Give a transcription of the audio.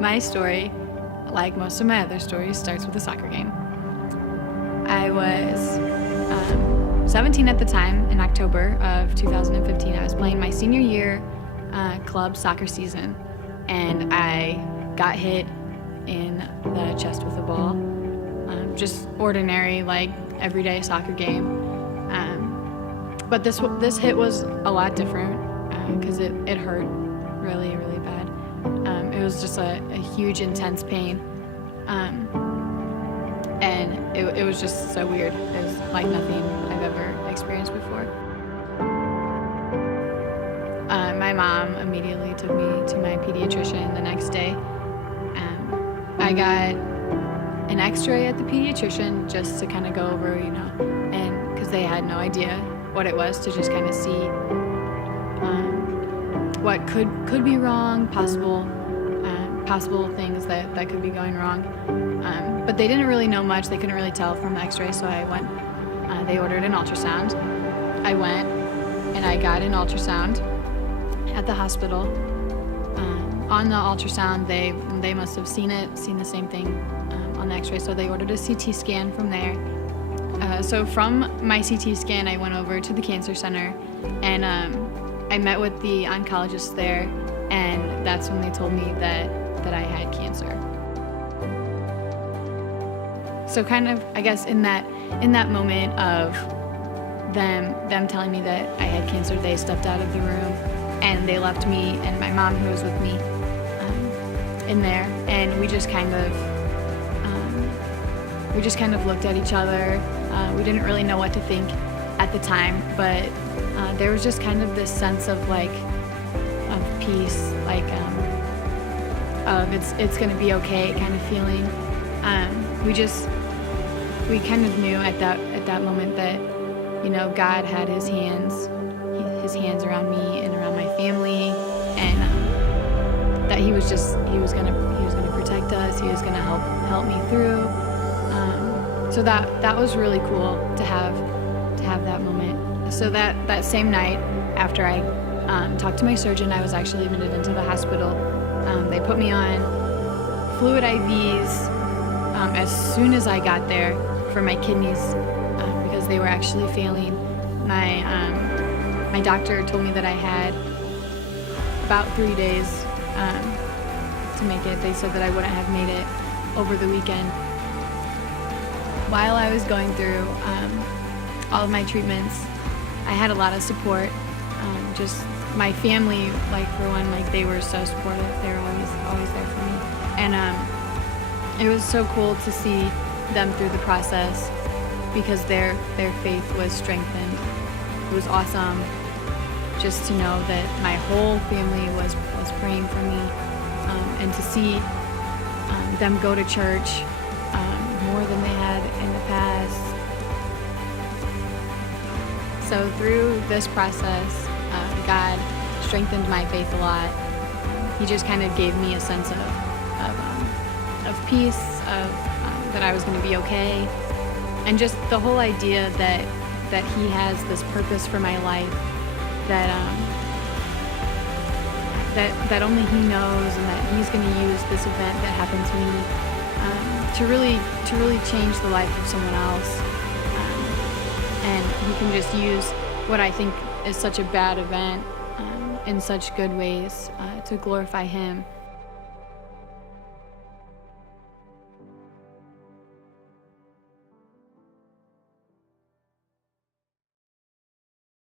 My story, like most of my other stories, starts with a soccer game. I was 17 at the time, in October of 2015. I was playing my senior year club soccer season, and I got hit in the chest with a ball. Just ordinary, like, everyday soccer game. But this hit was a lot different because it hurt really, really bad. It was just a huge, intense pain. And it was just so weird. It was like nothing I've ever experienced before. My mom immediately took me to my pediatrician the next day. I got an x-ray at the pediatrician just to kind of go over, and because they had no idea what it was, to just kind of see what could be wrong, possible things that could be going wrong. But they didn't really know much. They couldn't really tell from the x-ray, so I went. They ordered an ultrasound. I went and I got an ultrasound at the hospital. On the ultrasound, they must have seen the same thing on the x-ray, so they ordered a CT scan from there. So from my CT scan, I went over to the cancer center, and I met with the oncologist there, and that's when they told me that I had cancer. So kind of, I guess, in that moment of them telling me that I had cancer, they stepped out of the room, and they left me and my mom, who was with me, in there, and we just kind of looked at each other. We didn't really know what to think at the time, but there was just kind of this sense of peace, of it's gonna be okay kind of feeling. We kind of knew at that moment that God had his hands around me and around my family, and that he was gonna protect us. He was gonna help me through. So that was really cool to have that moment. So that same night, after I talked to my surgeon, I was actually admitted into the hospital. They put me on fluid IVs as soon as I got there for my kidneys because they were actually failing. My doctor told me that I had about 3 days to make it. They said that I wouldn't have made it over the weekend. While I was going through all of my treatments, I had a lot of support. Just my family, for one, they were so supportive. They were always there for me. And it was so cool to see them through the process because their faith was strengthened. It was awesome just to know that my whole family was praying for me, and to see them go to church more than they had in the past. So through this process, God strengthened my faith a lot. He just kind of gave me a sense of peace, that I was going to be okay, and just the whole idea that He has this purpose for my life that only He knows, and that He's going to use this event that happened to me to really change the life of someone else. And He can just use what I think is such a bad event in such good ways to glorify Him